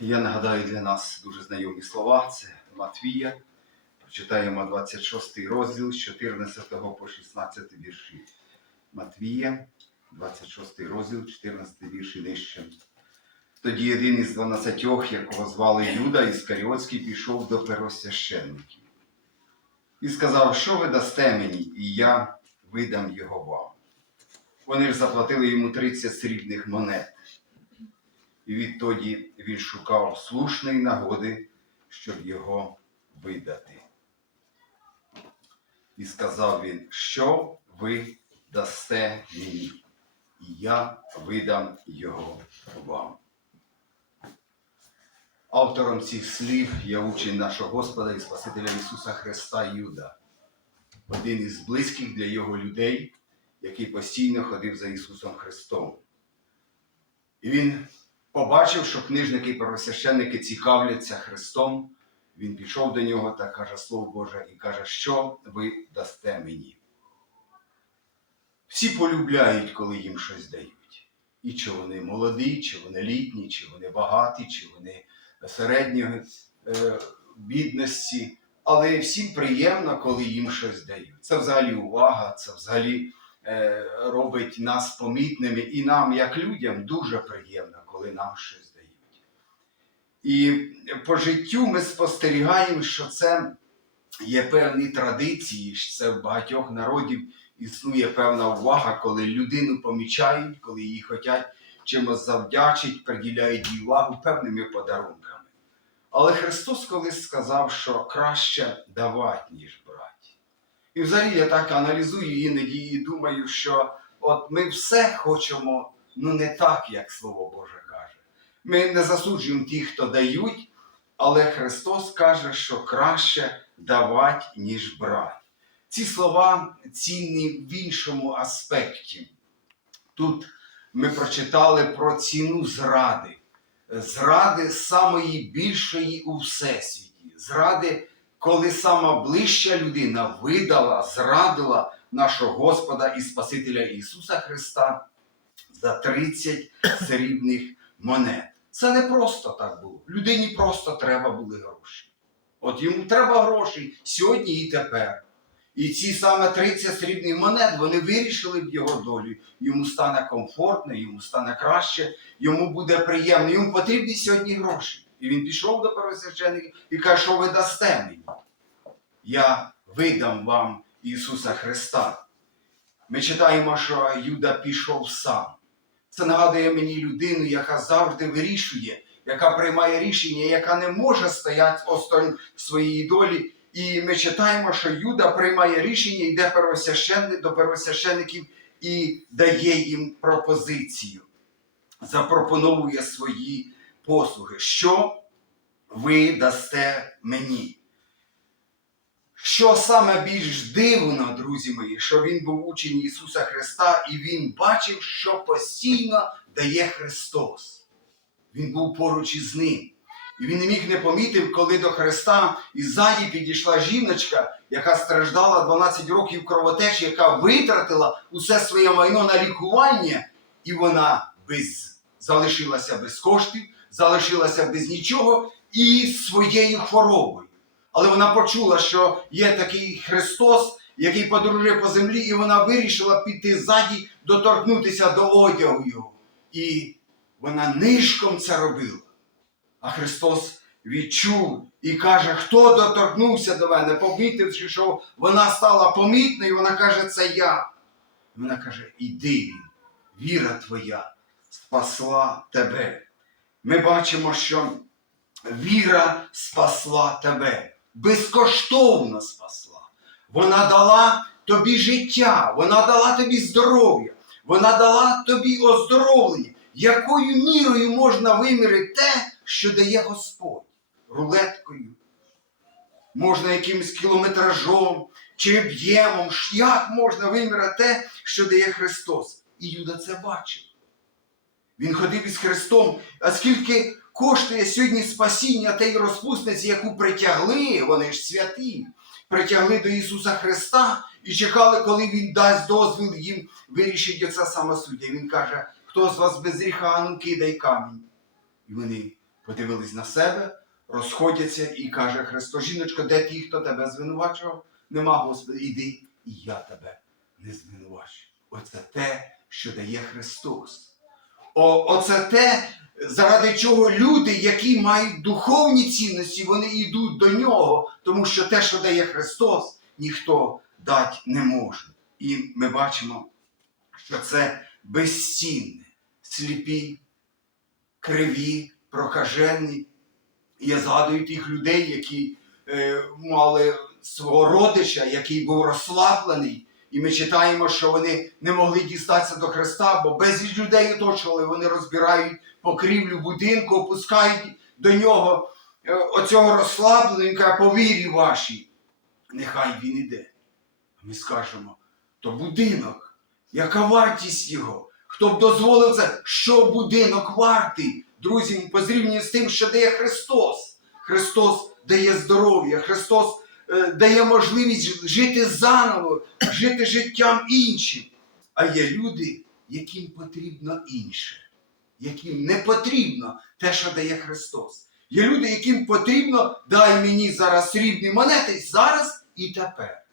Я нагадаю для нас дуже знайомі слова. Це Матвія. Прочитаємо 26 розділ з 14 по 16 вірші. Матвія, 26 розділ, 14 вірші нижче. Тоді один із дванадцятьох, якого звали Юда Іскаріотський, пішов до первосвященників і сказав, що ви дасте мені, і я видам його вам. Вони ж заплатили йому 30 срібних монет. І відтоді він шукав слушної нагоди, щоб його видати. І сказав він, що ви дасте мені, і я видам його вам. Автором цих слів є учень нашого Господа і Спасителя Ісуса Христа Юда, один із близьких для його людей, який постійно ходив за Ісусом Христом. І він побачив, що книжники і первосвященники цікавляться Христом. Він пішов до нього та каже Слово Боже, і каже, що ви дасте мені. Всі полюбляють, коли їм щось дають. І чи вони молоді, чи вони літні, чи вони багаті, чи вони середньої е, бідності. Але всім приємно, коли їм щось дають. Це взагалі увага, це взагалі е, робить нас помітними і нам, як людям, дуже приємно, коли нам щось дають. І по життю ми спостерігаємо, що це є певні традиції, що це в багатьох народів існує певна увага, коли людину помічають, коли її хочуть чимось завдячить, приділяють їй увагу певними подарунками. Але Христос колись сказав, що краще давати, ніж брати. І взагалі я так аналізую іноді і думаю, що от ми все хочемо ну не так, як Слово Боже. Ми не засуджуємо тих, хто дають, але Христос каже, що краще давати, ніж брати. Ці слова цінні в іншому аспекті. Тут ми прочитали про ціну зради, зради самої більшої у всесвіті, зради, коли сама ближча людина видала, зрадила нашого Господа і Спасителя Ісуса Христа за 30 срібних монет. Це не просто так було. Людині просто треба були гроші. От йому треба гроші сьогодні і тепер. І ці саме 30 срібних монет вони вирішили б його долю. Йому стане комфортно, йому стане краще, йому буде приємно. Йому потрібні сьогодні гроші. І він пішов до первосвященника і каже, що ви дасте мені. Я видам вам Ісуса Христа. Ми читаємо, що Юда пішов сам. Це нагадує мені людину, яка завжди вирішує, яка приймає рішення, яка не може стояти осторонь своєї долі. І ми читаємо, що Юда приймає рішення, йде первосвященник до первосвященників і дає їм пропозицію, запропоновує свої послуги. Що ви дасте мені? Що саме більш дивно, друзі мої, що він був учень Ісуса Христа, і він бачив, що постійно дає Христос. Він був поруч із ним. І він не міг не помітив, коли до Христа іззаді підійшла жіночка, яка страждала 12 років кровотечі, яка витратила усе своє майно на лікування, і вона без, залишилася без коштів, залишилася без нічого і своєю хворобою. Але вона почула, що є такий Христос, який подорожує по землі, і вона вирішила піти ззаді, доторкнутися до одягу його. І вона нишком це робила. А Христос відчув і каже, хто доторкнувся до мене, помітивши, що вона стала помітною, вона каже, це я. Вона каже, іди віра твоя спасла тебе. Ми бачимо, що віра спасла тебе, безкоштовно спасла. Вона дала тобі життя, вона дала тобі здоров'я, вона дала тобі оздоровлення. Якою мірою можна вимірити те, що дає Господь? Рулеткою, можна якимось кілометражом чи об'ємом. Як можна виміряти те, що дає Христос? І Юда це бачив. Він ходив із Христом, а скільки коштує сьогодні спасіння тієї розпусниці, яку притягли, вони ж святі, притягли до Ісуса Христа і чекали, коли Він дасть дозвіл їм вирішити оце самосуддя. Він каже, хто з вас без гріха, ну кидай камінь. І вони подивились на себе, розходяться і каже Христос, жіночко, де ті, хто тебе звинувачував? Нема, Господи, іди, і я тебе не звинувачую. Оце те, що дає Христос. О, оце те, заради чого люди, які мають духовні цінності, вони йдуть до нього, тому що те, що дає Христос, ніхто дати не може. І ми бачимо, що це безцінне, сліпі, криві, прокажені. Я згадую тих людей, які е, мали свого родича, який був розслаблений. І ми читаємо, що вони не могли дістатися до Христа, бо безліч людей оточували, вони розбирають покрівлю будинку, опускають до нього е, оцього розслабленика по вірі вашій. Нехай він іде. Ми скажемо, то будинок, яка вартість його? Хто б дозволив це, що будинок вартий? Друзі, по з тим, що дає Христос. Христос дає здоров'я, Христос дає можливість жити заново, жити життям іншим. А є люди, яким потрібно інше, яким не потрібно те, що дає Христос. Є люди, яким потрібно дай мені зараз срібні монети зараз і тепер.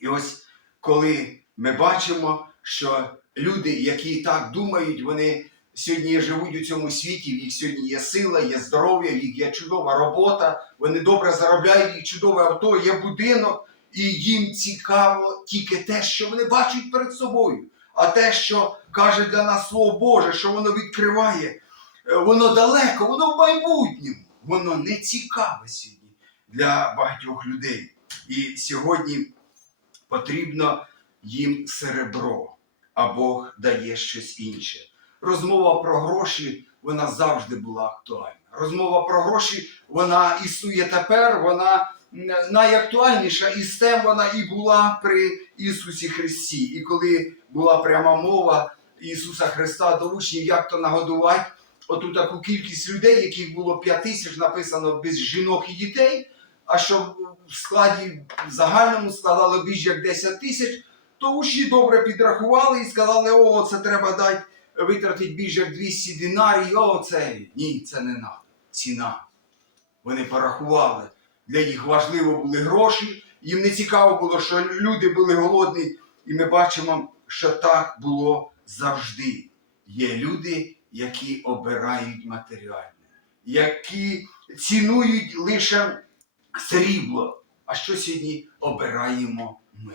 І ось коли ми бачимо, що люди, які так думають, вони сьогодні живуть у цьому світі, в їх сьогодні є сила, є здоров'я, в їх є чудова робота, вони добре заробляють, їх чудове авто, є будинок, і їм цікаво тільки те, що вони бачать перед собою. А те, що каже для нас Слово Боже, що воно відкриває, е, воно далеко, воно в майбутньому, воно не цікаве сьогодні для багатьох людей. І сьогодні потрібно їм серебро, а Бог дає щось інше. Розмова про гроші вона завжди була актуальна. Розмова про гроші вона існує тепер, вона найактуальніша і з тем вона і була при Ісусі Христі. І коли була пряма мова Ісуса Христа до учнів, як то нагодувати оту таку кількість людей, яких було 5 тисяч, написано без жінок і дітей, а що в складі в загальному складало більш як 10 тисяч, то учні добре підрахували і сказали, о, це треба дати витратить більше як 200 динарій, о, це ні, це не надо. Ціна. Вони порахували. Для їх важливо були гроші, їм не цікаво було, що люди були голодні, і ми бачимо, що так було завжди. Є люди, які обирають матеріальне, які цінують лише срібло. А що сьогодні обираємо ми?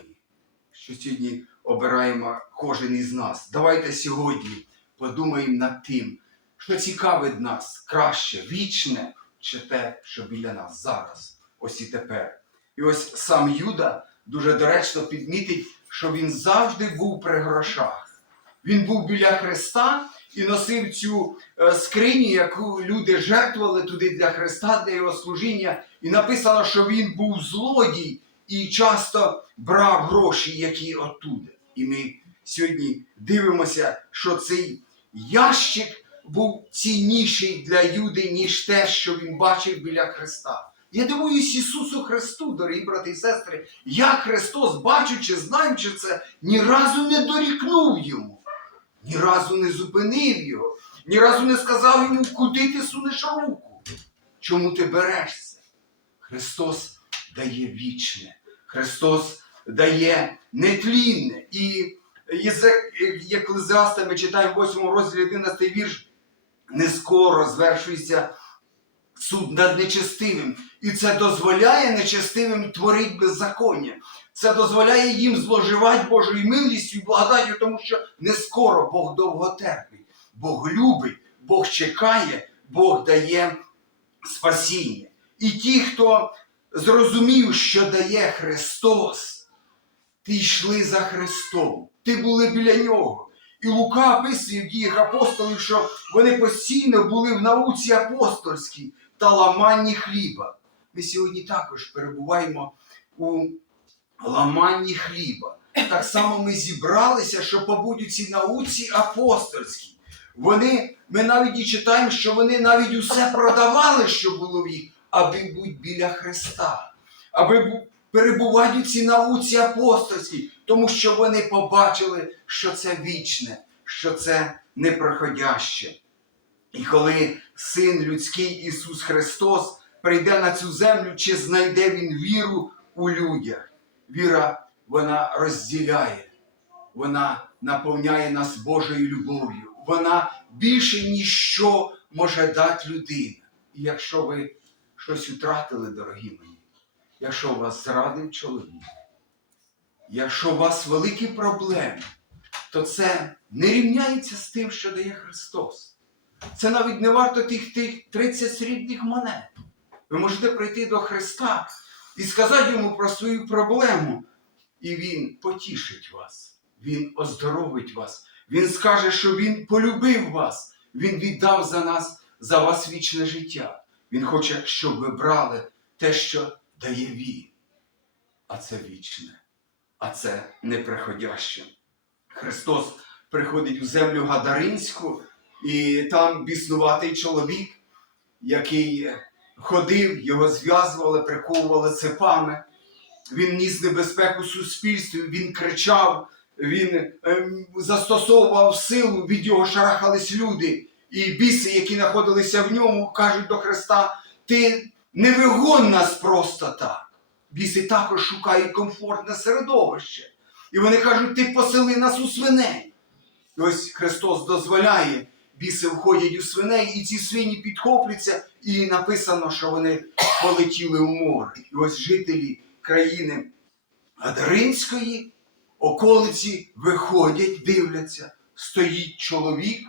Що сьогодні обираємо кожен із нас? Давайте сьогодні подумаємо над тим, що цікавить нас краще, вічне, чи те, що біля нас зараз, ось і тепер. І ось сам Юда дуже доречно підмітить, що він завжди був при грошах. Він був біля Христа і носив цю е, скриню, яку люди жертвували туди для Христа, для його служіння. І написано, що він був злодій і часто брав гроші, які оттуда. І ми сьогодні дивимося, що цей ящик був цінніший для Юди, ніж те, що він бачив біля Христа. Я дивуюсь Ісусу Христу, дорогі брати і сестри, як Христос, бачучи, знаючи це, ні разу не дорікнув йому, ні разу не зупинив його, ні разу не сказав йому, куди ти сунеш руку. Чому ти береш це? Христос дає вічне, Христос дає нетлінне. І як Лизаста ми читаємо в 8 розділі 11 вірш, не скоро звершується суд над нечестивим. І це дозволяє нечестивим творити беззаконня. Це дозволяє їм зловживати Божою милістю і благодаттю, тому що не скоро Бог довго терпить. Бог любить, Бог чекає, Бог дає спасіння. І ті, хто зрозумів, що дає Христос, ти йшли за Христом, ти були біля нього. І Лука описує в діях апостолів, що вони постійно були в науці апостольській та ламанні хліба. Ми сьогодні також перебуваємо у ламанні хліба. Так само ми зібралися, що побудь у цій науці апостольській. Вони, ми навіть і читаємо, що вони навіть усе продавали, що було в їх, аби бути біля Христа, аби бу- перебувати у цій науці апостольській, тому що вони побачили, що це вічне, що це непроходяще. І коли Син людський Ісус Христос прийде на цю землю, чи знайде Він віру у людях? Віра, вона розділяє, вона наповняє нас Божою любов'ю. Вона більше ніщо може дати людина. І якщо ви щось втратили, дорогі мої, якщо вас зрадив чоловік, якщо у вас великі проблеми, то це не рівняється з тим, що дає Христос. Це навіть не варто тих, тих 30 срібних монет. Ви можете прийти до Христа і сказати йому про свою проблему, і Він потішить вас, Він оздоровить вас, Він скаже, що Він полюбив вас, Він віддав за нас, за вас вічне життя. Він хоче, щоб ви брали те, що дає Він. А це вічне, а це неприходяще. Христос приходить у землю Гадаринську, і там біснуватий чоловік, який ходив, його зв'язували, приковували цепами. Він ніс небезпеку суспільству, він кричав, він ем, застосовував силу, від його шарахались люди. І біси, які знаходилися в ньому, кажуть до Христа: Ти не вигон нас просто так. Біси також шукають комфортне середовище. І вони кажуть, ти посели нас у свиней. І ось Христос дозволяє, біси входять у свиней, і ці свині підхоплюються, і написано, що вони полетіли в море. І ось жителі країни Гадаринської, околиці виходять, дивляться, стоїть чоловік,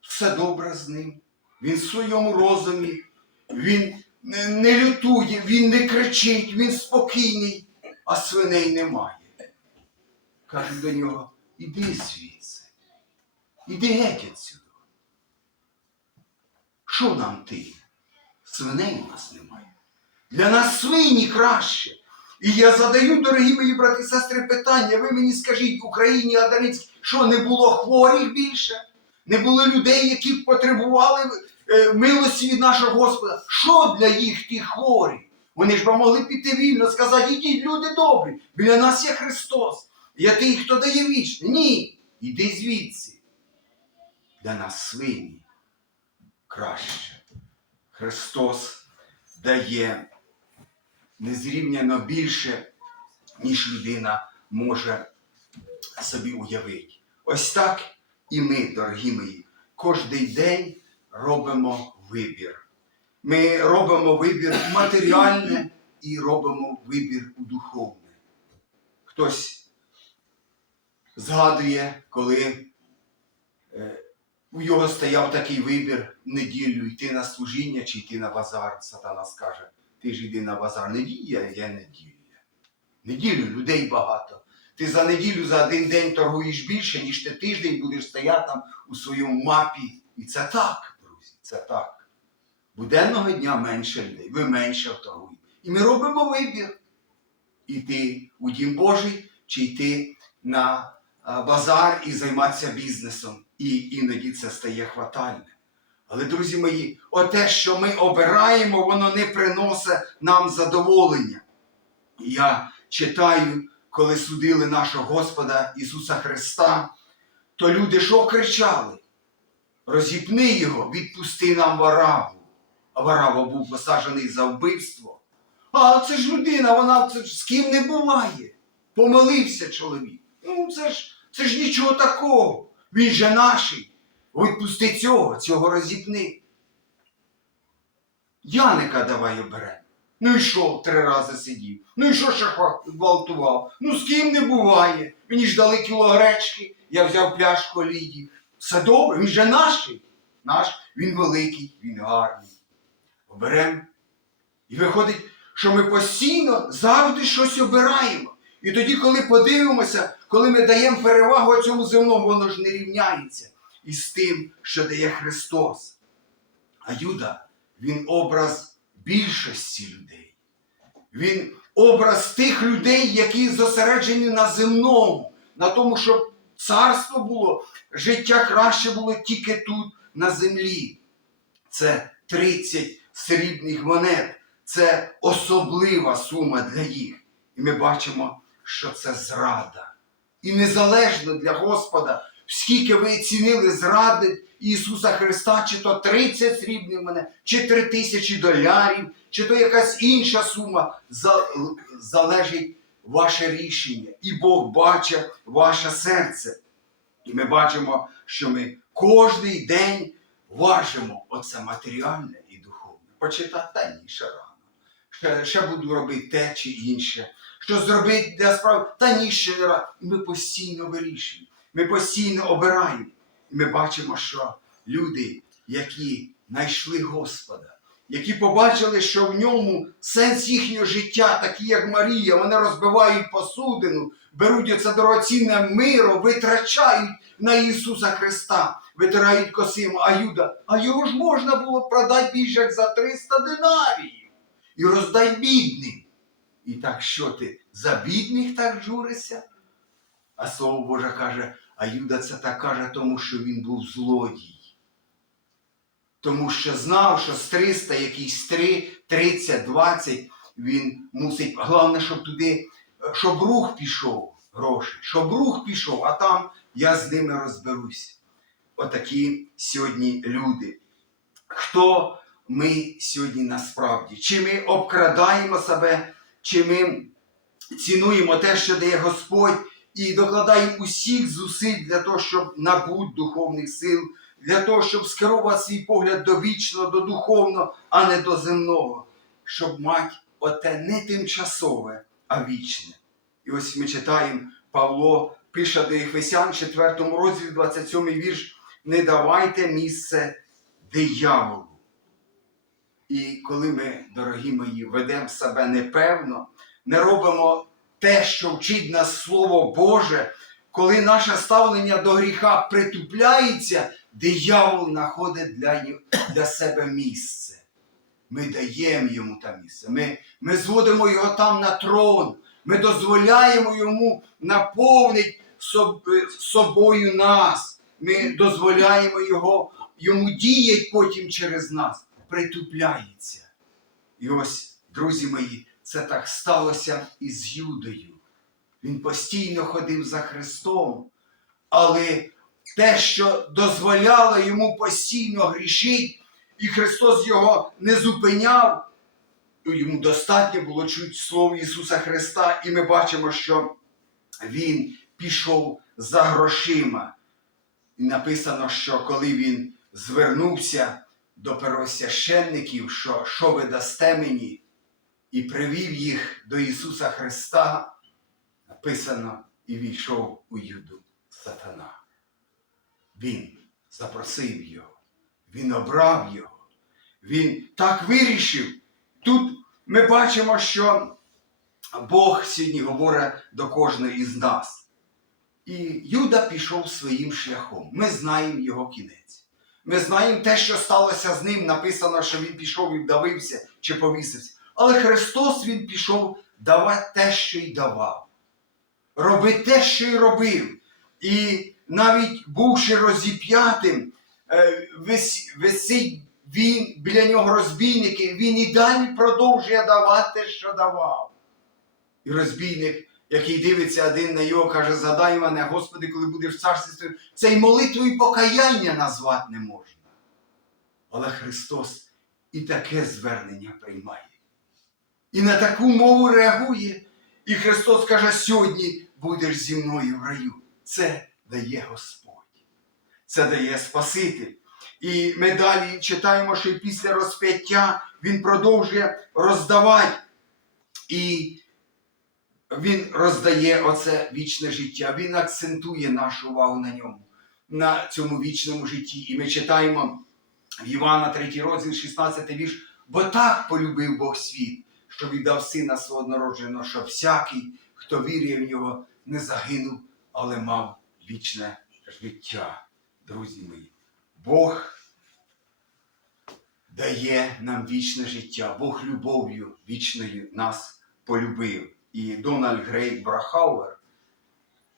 все добре з ним. Він в своєму розумі, він не, лютує, він не кричить, він спокійний, а свиней немає. Кажуть до нього, іди звідси, іди геть відсюди. Що нам ти? Свиней у нас немає. Для нас свині краще. І я задаю, дорогі мої брати і сестри, питання. Ви мені скажіть, Україні Адаринській, що не було хворих більше? Не було людей, які потребували милості від нашого Господа. Що для їх ті хворі? Вони ж би могли піти вільно, сказати, ідіть, люди добрі, біля нас є Христос. Я тий, хто дає вічне. Ні. Іди звідси. Для нас свині краще. Христос дає незрівняно більше, ніж людина може собі уявити. Ось так і ми, дорогі мої, кожний день робимо вибір. Ми робимо вибір матеріальне і робимо вибір у духовне. Хтось згадує, коли е, у його стояв такий вибір в неділю йти на служіння чи йти на базар. Сатана скаже, ти ж йди на базар. Неділя є неділя. Неділю людей багато. Ти за неділю за один день торгуєш більше, ніж ти тиждень будеш стояти там у своєму мапі. І це так, це так. Буденного дня менше людей, ви менше торгуєте. І ми робимо вибір. Іти у Дім Божий чи йти на базар і займатися бізнесом. І іноді це стає хватальним. Але, друзі мої, оте, що ми обираємо, воно не приносить нам задоволення. Я читаю, коли судили нашого Господа Ісуса Христа, то люди що кричали? Розіпни його, відпусти нам вараву. А варава був посаджений за вбивство. А це ж людина, вона це ж з ким не буває. Помилився чоловік. Ну, це ж, це ж нічого такого. Він же наший. Відпусти цього, цього розіпни. Яника давай оберемо. Ну і що три рази сидів? Ну і що ще гвалтував? Ну з ким не буває. Мені ж дали кіло гречки, я взяв пляшку ліді. Все добре, він же наший. Наш, він великий, він гарний. Оберемо. І виходить, що ми постійно завжди щось обираємо. І тоді, коли подивимося, коли ми даємо перевагу цьому земному, воно ж не рівняється із тим, що дає Христос. А Юда, він образ більшості людей. Він образ тих людей, які зосереджені на земному, на тому, щоб царство було, життя краще було тільки тут, на землі. Це 30 срібних монет. Це особлива сума для їх. І ми бачимо, що це зрада. І незалежно для Господа, скільки ви цінили зради Ісуса Христа, чи то 30 срібних мене, чи 3 тисячі долярів, чи то якась інша сума, залежить ваше рішення. І Бог бачить ваше серце. І ми бачимо, що ми кожний день важимо оце матеріальне і духовне. Почитати та ні, ще рано. Ще, ще буду робити те чи інше. Що зробити для справи, та ні, ще не рано. І ми постійно вирішуємо. Ми постійно обираємо. І ми бачимо, що люди, які знайшли Господа, які побачили, що в ньому сенс їхнього життя, такі як Марія, вони розбивають посудину, беруть оце дорогоцінне миро, витрачають на Ісуса Христа, витирають косим, а Юда, а його ж можна було продати більше як за 300 динаріїв і роздай бідним. І так що ти за бідних так журишся? А слово Боже каже, а Юда це так каже, тому що він був злодій. Тому що знав, що з 300 якісь 3, 30, 20 він мусить. Головне, щоб туди, е, щоб рух пішов гроші, щоб рух пішов, а там я з ними розберусь. Отакі сьогодні люди. Хто ми сьогодні насправді? Чи ми обкрадаємо себе, чи ми цінуємо те, що дає Господь, і докладаємо усіх зусиль для того, щоб набути духовних сил, для того, щоб скерувати свій погляд до вічного, до духовного, а не до земного, щоб мати оте не тимчасове, а вічне. І ось ми читаємо, Павло пише до Єфесян, 4 розділі, 27 вірш, не давайте місце дияволу. І коли ми, дорогі мої, ведемо себе непевно, не робимо те, що вчить нас Слово Боже, коли наше ставлення до гріха притупляється, диявол знаходить для, для себе місце. Ми даємо йому там місце. Ми, ми зводимо його там на трон. Ми дозволяємо йому наповнити е, собою нас. Ми дозволяємо його, йому діяти потім через нас. Притупляється. І ось, друзі мої, це так сталося із Юдою. Він постійно ходив за Христом, але те, що дозволяло йому постійно грішити, і Христос його не зупиняв, йому достатньо було чути Слово Ісуса Христа, і ми бачимо, що Він пішов за грошима. І написано, що коли він звернувся до первосвященників, що що ви дасте мені, і привів їх до Ісуса Христа, написано, і війшов у Юду сатана. Він запросив його, він обрав його, він так вирішив. Тут ми бачимо, що Бог сьогодні говорить до кожного із нас. І Юда пішов своїм шляхом. Ми знаємо його кінець. Ми знаємо те, що сталося з ним. Написано, що він пішов і вдавився чи повісився. Але Христос Він пішов давати те, що й давав. Робити те, що й робив. І навіть бувши розіп'ятим, е, висить він біля нього розбійники, він і далі продовжує давати що давав. І розбійник, який дивиться один на його, каже: Згадай мене, Господи, коли будеш в царстві своєму». це й молитву, і покаяння назвати не можна. Але Христос і таке звернення приймає. І на таку мову реагує. І Христос каже: сьогодні будеш зі мною в раю. Це дає Господь. Це дає Спаситель. І ми далі читаємо, що після розп'яття Він продовжує роздавати. І він роздає оце вічне життя. Він акцентує нашу увагу на ньому, на цьому вічному житті. І ми читаємо в Івана 3 розділ, 16 вірш. Бо так полюбив Бог світ, що віддав сина свого народженого, що всякий, хто вірить в нього, не загинув, але мав вічне життя. Друзі мої, Бог дає нам вічне життя, Бог любов'ю вічною нас полюбив. І Дональд Грей Брахауер,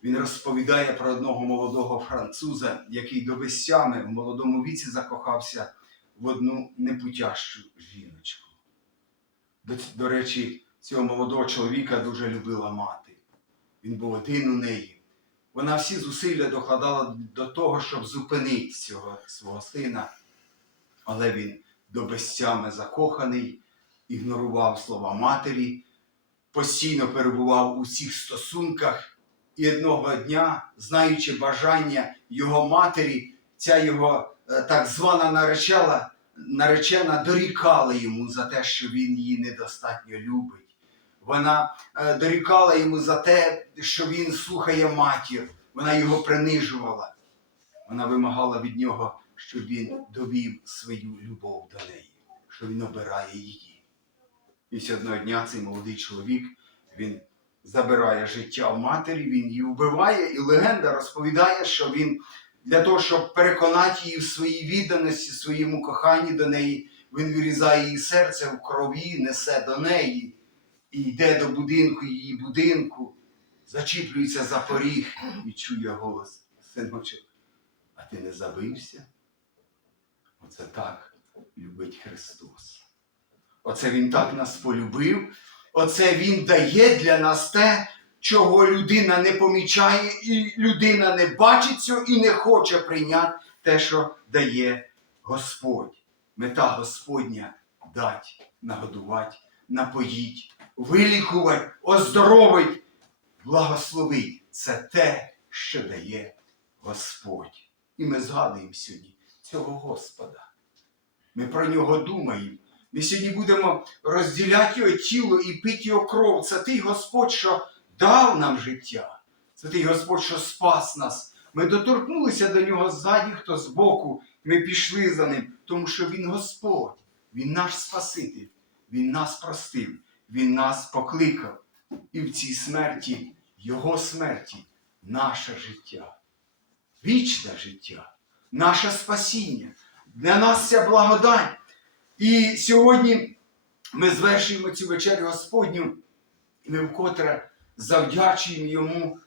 він розповідає про одного молодого француза, який до безсями в молодому віці закохався в одну непутящу жіночку. До, до речі, цього молодого чоловіка дуже любила мати. Він був один у неї. Вона всі зусилля докладала до того, щоб зупинити цього свого сина. Але він до безтями закоханий, ігнорував слова матері, постійно перебував у цих стосунках. І одного дня, знаючи бажання його матері, ця його е, так звана наречала, наречена дорікала йому за те, що він її недостатньо любить. Вона е, дорікала йому за те, що він слухає матір. Вона його принижувала. Вона вимагала від нього, щоб він довів свою любов до неї, що він обирає її. І одного дня цей молодий чоловік він забирає життя в матері, він її вбиває, і легенда розповідає, що він для того, щоб переконати її в своїй відданості, своєму коханні до неї, він вирізає її серце в крові, несе до неї і йде до будинку її будинку, зачіплюється за поріг і чує голос синочок, а ти не забився? Оце так любить Христос. Оце Він так нас полюбив, оце Він дає для нас те, чого людина не помічає, і людина не бачить цього і не хоче прийняти те, що дає Господь. Мета Господня дать, нагодувати, напоїть, вилікувати, оздоровить, благословить. Це те, що дає Господь. І ми згадуємо сьогодні цього Господа. Ми про нього думаємо. Ми сьогодні будемо розділяти його тіло і пити його кров. Це той Господь, що дав нам життя. Це той Господь, що спас нас. Ми доторкнулися до нього ззаді, хто збоку. Ми пішли за ним, тому що Він Господь, Він наш Спаситель, Він нас простив, Він нас покликав. І в цій смерті, Його смерті, наше життя, вічне життя, наше спасіння, для нас ця благодать. І сьогодні ми звершуємо цю вечерю Господню, і ми вкотре завдячуємо йому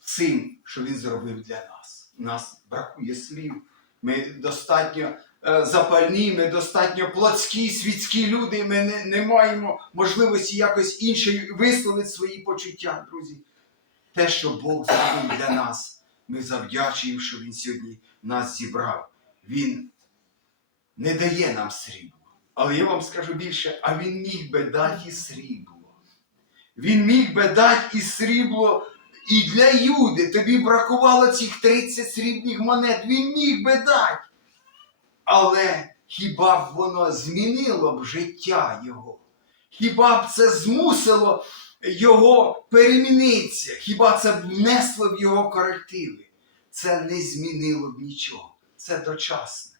цим, що він зробив для нас. У нас бракує слів. Ми достатньо запальні, ми достатньо плотські, світські люди. Ми не, не маємо можливості якось інше висловити свої почуття, друзі. Те, що Бог зробив для нас, ми завдячуємо, що Він сьогодні нас зібрав. Він не дає нам срібло. Але я вам скажу більше, а він міг би дати і срібло. Він міг би дати і срібло і для Юди. Тобі бракувало цих 30 срібних монет. Він міг би дати. Але хіба б воно змінило б життя його? Хіба б це змусило його перемінитися? Хіба це б внесло в його корективи? Це не змінило б нічого. Це дочасне.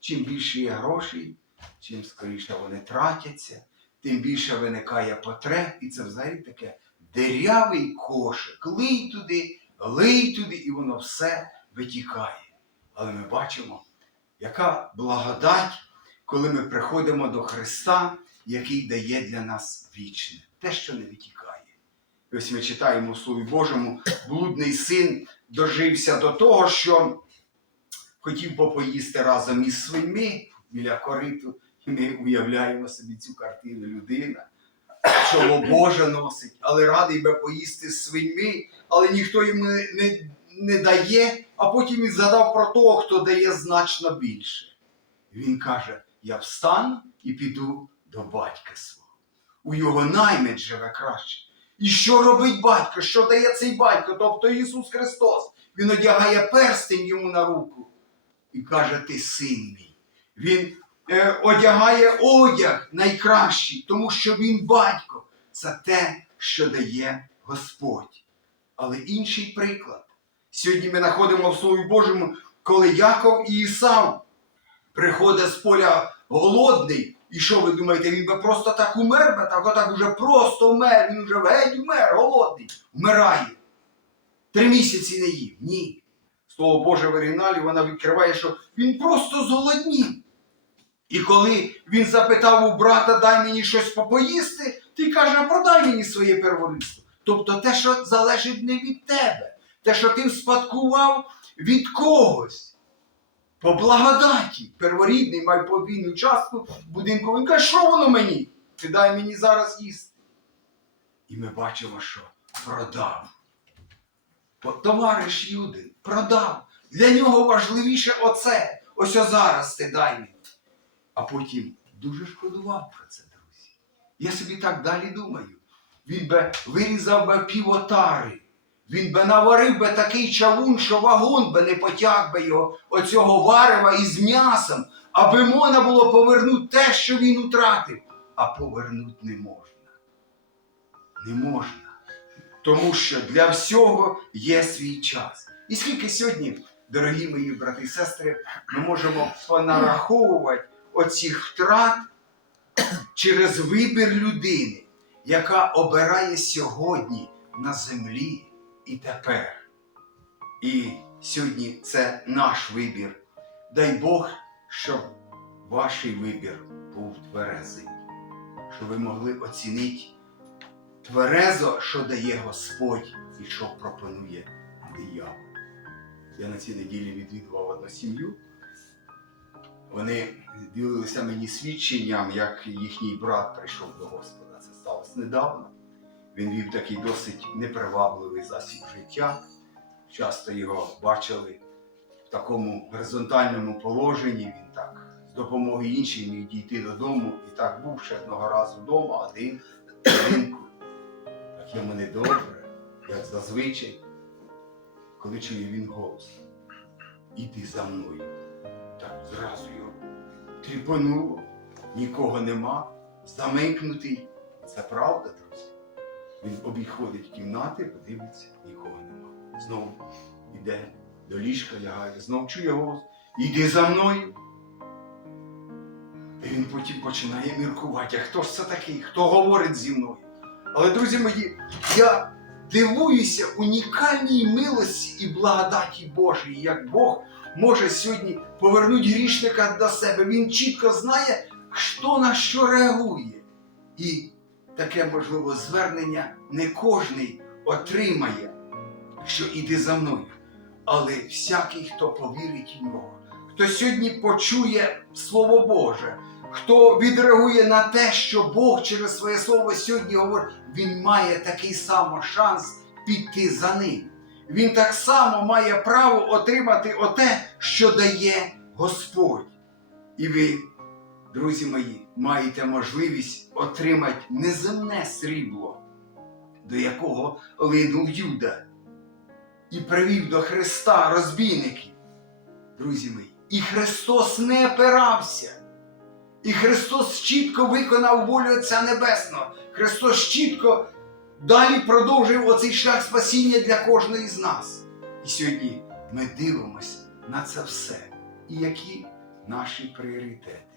Чим більше є грошей, чим скоріше вони тратяться, тим більше виникає потреб, і це взагалі таке дерявий кошик. Лий туди, лий туди, і воно все витікає. Але ми бачимо, яка благодать, коли ми приходимо до Христа, який дає для нас вічне, те, що не витікає. І ось ми читаємо в Слові Божому, блудний син дожився до того, що хотів попоїсти разом із свиньми біля кориту, і ми уявляємо собі цю картину людина, чоло Боже носить, але радий би поїсти з свиньми, але ніхто йому не, не, дає, а потім він згадав про того, хто дає значно більше. Він каже: Я встану і піду до батька свого. У його наймить живе краще. І що робить батько? Що дає цей батько? Тобто Ісус Христос. Він одягає перстень йому на руку і каже: Ти син мій. Він е, одягає одяг найкращий, тому що він батько. Це те, що дає Господь. Але інший приклад. Сьогодні ми знаходимо в Слові Божому, коли Яков і Ісав приходить з поля голодний. І що ви думаєте, він би просто так умер би, так отак уже просто вмер, він вже геть вмер, голодний, вмирає. Три місяці не їв. Ні. Слово Боже в оригіналі вона відкриває, що він просто зголоднів. І коли він запитав у брата, дай мені щось попоїсти, ти каже, продай мені своє перворідство. Тобто те, що залежить не від тебе, те, що ти спадкував від когось. По благодаті. Перворідний має подвійну частку будинку. Він каже, що воно мені? Ти дай мені зараз їсти. І ми бачимо, що продав. Товариш Юдин продав. Для нього важливіше оце. Ось зараз ти дай мені. А потім дуже шкодував про це, друзі. Я собі так далі думаю. Він би вирізав би півотари. Він би наварив би такий чавун, що вагон би не потяг би його оцього варева із м'ясом, аби можна було повернути те, що він утратив. А повернути не можна. Не можна. Тому що для всього є свій час. І скільки сьогодні, дорогі мої брати і сестри, ми можемо понараховувати оцих втрат через вибір людини, яка обирає сьогодні на землі і тепер. І сьогодні це наш вибір. Дай Бог, щоб ваш вибір був тверезий, щоб ви могли оцінити тверезо, що дає Господь і що пропонує диявол. Я на цій неділі відвідував одну сім'ю. Вони ділилися мені свідченням, як їхній брат прийшов до Господа. Це сталося недавно. Він вів такий досить непривабливий засіб життя. Часто його бачили в такому горизонтальному положенні. Він так з допомогою іншим міг дійти додому. І так був ще одного разу вдома, один, одинку. Так йому недобре, як зазвичай, коли чує він голос. Іди за мною. Так зразу його тріпонуло, нікого нема, замикнутий. Це правда, друзі. Він обіходить кімнати, подивиться, нікого нема. Знову йде до ліжка, лягає, знов чує голос. Іди за мною. І він потім починає міркувати, а хто ж це такий, хто говорить зі мною. Але, друзі мої, я дивуюся унікальній милості і благодаті Божій, як Бог може сьогодні повернути грішника до себе. Він чітко знає, хто на що реагує. І таке можливо звернення не кожний отримає, що іди за мною. Але всякий, хто повірить в нього, хто сьогодні почує Слово Боже, хто відреагує на те, що Бог через своє слово сьогодні говорить, він має такий самий шанс піти за ним. Він так само має право отримати оте, що дає Господь. І ви, друзі мої, маєте можливість отримати неземне срібло, до якого линув Юда, і привів до Христа розбійників. Друзі мої, і Христос не опирався. І Христос чітко виконав волю Отця Небесного. Христос чітко далі продовжив оцей шлях спасіння для кожної з нас. І сьогодні ми дивимося на це все. І які наші пріоритети.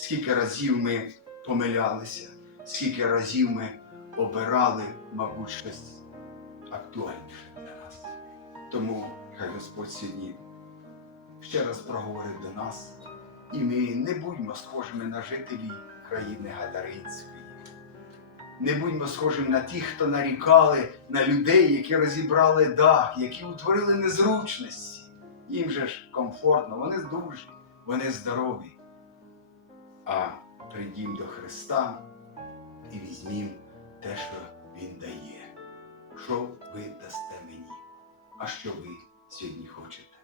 Скільки разів ми помилялися, скільки разів ми обирали, мабуть, щось актуальніше для нас. Тому хай Господь сьогодні ще раз проговорив до нас, і ми не будьмо схожими на жителів країни Гадаринської. Не будьмо схожими на тих, хто нарікали на людей, які розібрали дах, які утворили незручності. Їм же ж комфортно, вони здужі, вони здорові. А прийдім до Христа і візьмім те, що Він дає. Що ви дасте мені? А що ви сьогодні хочете?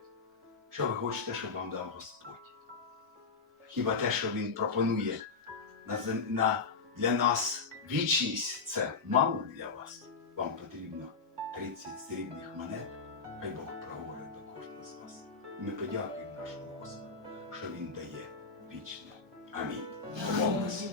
Що ви хочете, щоб вам дав Господь? Хіба те, що Він пропонує на, на, для нас вічність, це мало для вас? Вам потрібно 30 срібних монет, хай Бог проговорить до кожного з вас. Ми подякуємо нашому Господу, що Він дає вічне. 阿米，恭喜！